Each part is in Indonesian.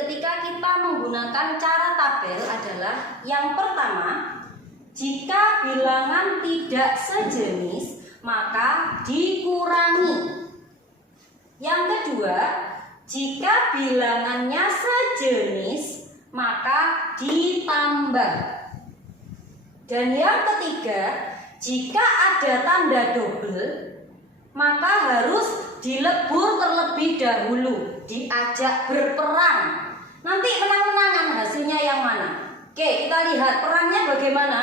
ketika kita menggunakan cara tabel adalah yang pertama, jika bilangan tidak sejenis maka dikurangi. Yang kedua, jika bilangannya sejenis maka ditambah. Dan yang ketiga, jika ada tanda double maka harus dilebur terlebih dahulu, diajak berperang. Nanti menang-menangan hasilnya yang mana? Oke, kita lihat perangnya bagaimana.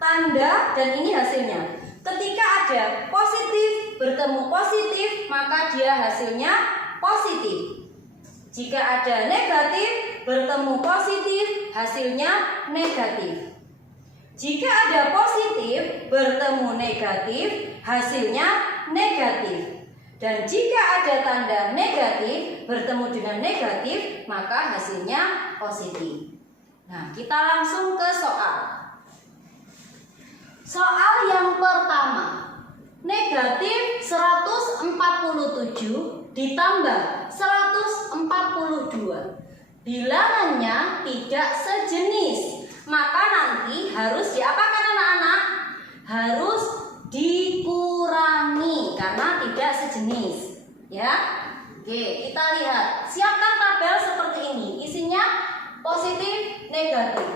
Tanda dan ini hasilnya. Ketika ada positif bertemu positif, maka dia hasilnya positif. Jika ada negatif bertemu positif, hasilnya negatif. Jika ada positif bertemu negatif, hasilnya negatif. Dan jika ada tanda negatif bertemu dengan negatif, maka hasilnya positif. Nah, kita langsung ke soal. Soal yang pertama, negatif 147 ditambah 142. Bilangannya tidak sejenis. Maka nanti harus diapakan anak-anak? Harus dikurangi karena tidak sejenis. Ya. Oke, kita lihat. Siapkan tabel seperti ini. Isinya positif, negatif.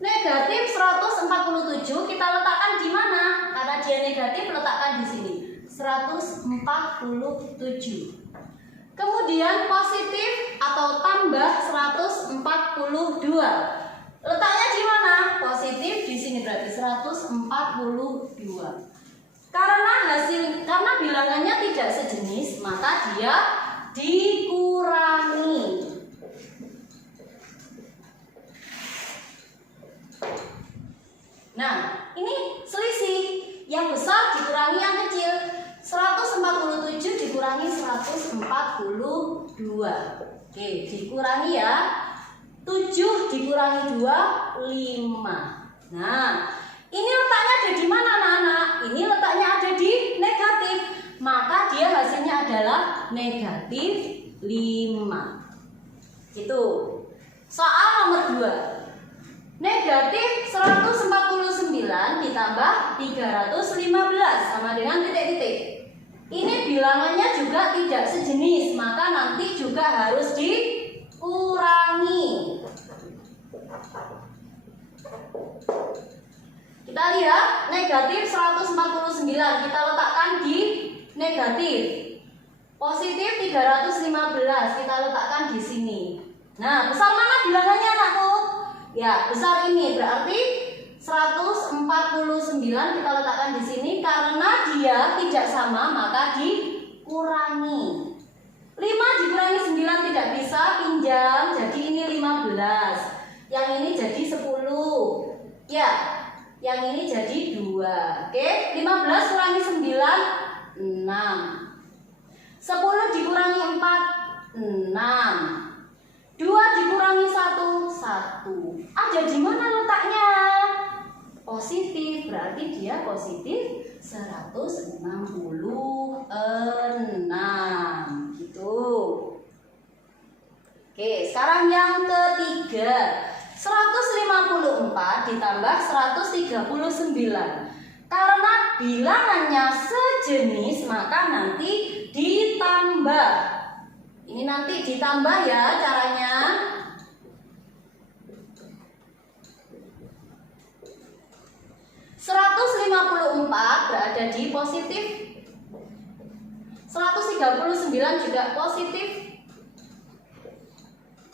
Negatif 147 kita letakkan di mana? Karena dia negatif, letakkan di sini. 147. Kemudian positif atau tambah 142. Letaknya di mana? Positif di sini berarti 142. Karena bilangannya tidak sejenis, maka dia dikurangi. Nah, ini selisih. Yang besar dikurangi yang kecil. 147 dikurangi 142. Oke, dikurangi ya. 7 dikurangi 2, 5. Nah, ini letaknya ada di mana anak-anak? Ini letaknya ada di negatif. Maka dia hasilnya adalah negatif 5. Gitu. Soal nomor 2. Negatif 149 ditambah 315 sama dengan titik-titik. Ini bilangannya juga tidak sejenis, maka nanti juga harus dikurangi. Kita lihat negatif 149 kita letakkan di negatif. Positif 315 kita letakkan di sini. Nah, besar mana bilangannya anakku? Ya, besar ini berarti 149 kita letakkan di sini karena dia tidak sama maka dikurangi. 5 dikurangi 9 tidak bisa, pinjam, jadi ini 15. Yang ini jadi 10. Ya, yang ini jadi 2. Oke, 15 kurangi 9, 6. 10 dikurangi 4, 6. 2 dikurangi 1, 1. Ada di mana letaknya? Positif, berarti dia positif 166. Gitu. Oke, sekarang yang ketiga. 154 ditambah 139. Karena bilangannya sejenis, maka nanti ditambah. Ini nanti ditambah ya caranya. ...154 berada di positif. 139 juga positif.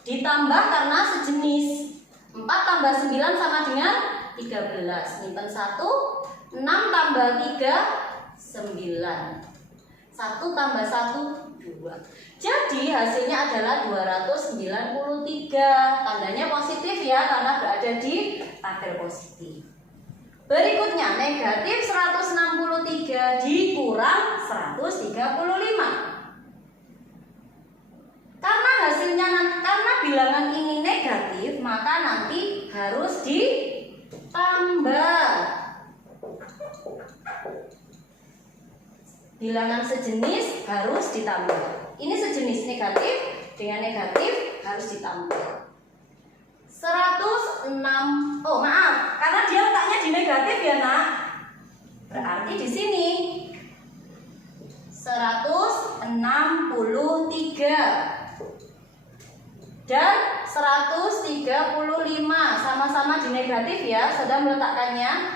Ditambah karena sejenis. 4 tambah 9 sama dengan 13. Nyimpen 1. 6 tambah 3, 9. 1 tambah 1, 2. Jadi hasilnya adalah 293. Tandanya positif ya, karena berada di tabel positif. Berikutnya negatif 163 dikurang 135. Karena bilangan ini negatif, maka nanti harus ditambah. Bilangan sejenis harus ditambah. Ini sejenis negatif, dengan negatif harus ditambah. 106. Oh, maaf, karena dia letaknya di negatif ya, Nak. Berarti di sini 163 dan 135 sama-sama di negatif ya, sedang meletakkannya.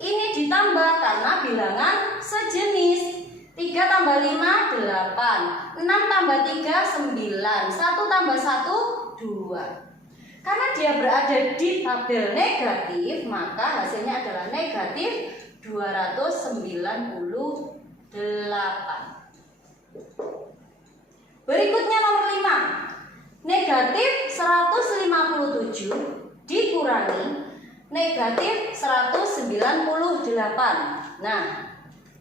Ini ditambah karena bilangan sejenis. 3 tambah 5 8, 6 tambah 3 9, 1 tambah 1 2. Karena dia berada di tabel negatif, maka hasilnya adalah negatif 298. Berikutnya nomor 5. Negatif 157 dikurangi negatif 198. Nah,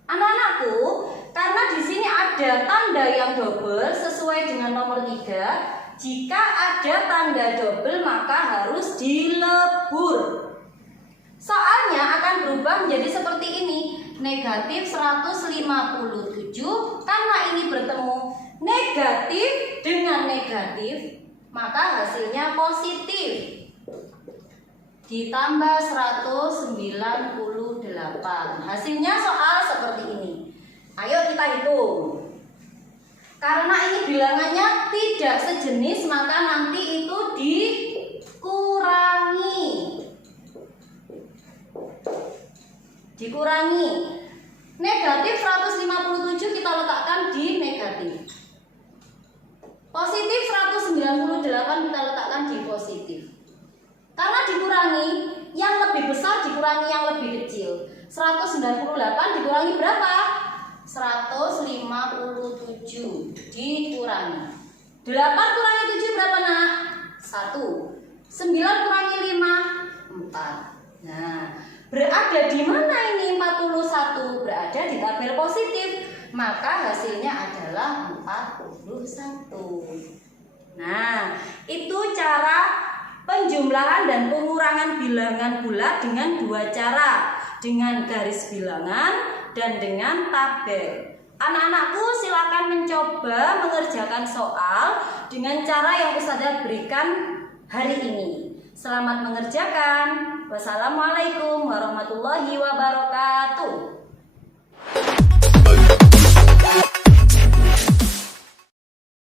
anak-anakku, karena di sini ada tanda yang double sesuai dengan nomor 3. Jika ada tanda double maka harus dilebur. Soalnya akan berubah menjadi seperti ini. Negatif 157, karena ini bertemu negatif dengan negatif, maka hasilnya positif. Ditambah 198. Hasilnya soal seperti ini. Ayo kita hitung. Karena ini bilangannya tidak sejenis, maka nanti itu dikurangi. Negatif 157 kita letakkan di negatif. Positif 198 kita letakkan di positif. Karena dikurangi, yang lebih besar dikurangi yang lebih kecil. 198 dikurangi berapa? 157 dikurangi 8 kurangi 7 berapa, Nak? 1. 9 kurangi 5 4. Nah, berada di mana ini 41? Berada di tabel positif, maka hasilnya adalah 41. Nah, itu cara penjumlahan dan pengurangan bilangan bulat dengan dua cara, dengan garis bilangan dan dengan tabel. Anak-anakku silakan mencoba mengerjakan soal dengan cara yang Ustazah berikan hari ini. Selamat mengerjakan. Wassalamualaikum warahmatullahi wabarakatuh.